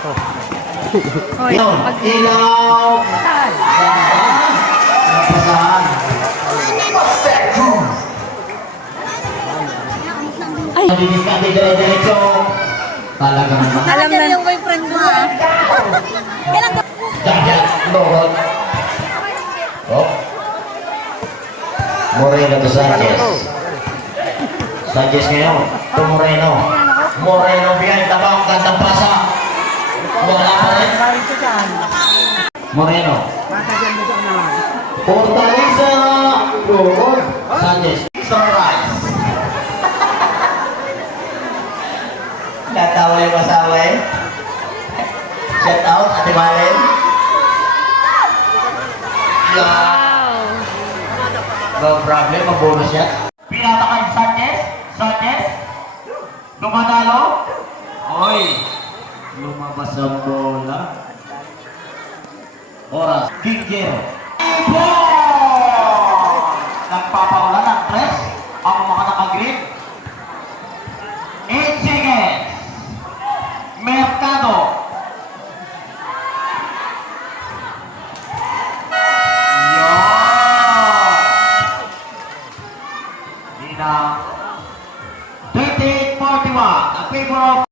Hoy, Ilaw! Napasahan. Ay. Malinis ka, dire-diretso. Talaga naman. Alam na yung boyfriend mo ah. Kailan ka? Jajan, Lord. Oh. Moreno to Sanchez. Sanchez ngayon. To Moreno. Moreno behind the back. Gandang pasa. Wala pa rin. Moreno. Fortaleza. Lord. Sanchez. Surprise. Natawa yung masawa eh. Shout out, Ate Malen. Wow. No problem, mag-bonus yan. Pinatakain Sanchez. Sanchez. Lumanalo. Oy. Lumabas ang bola. Oras. Kinger. Nagpapaulan ng press. Ang mga nakagrip. 8 seconds. Mercado. Ina 38-41, a favor of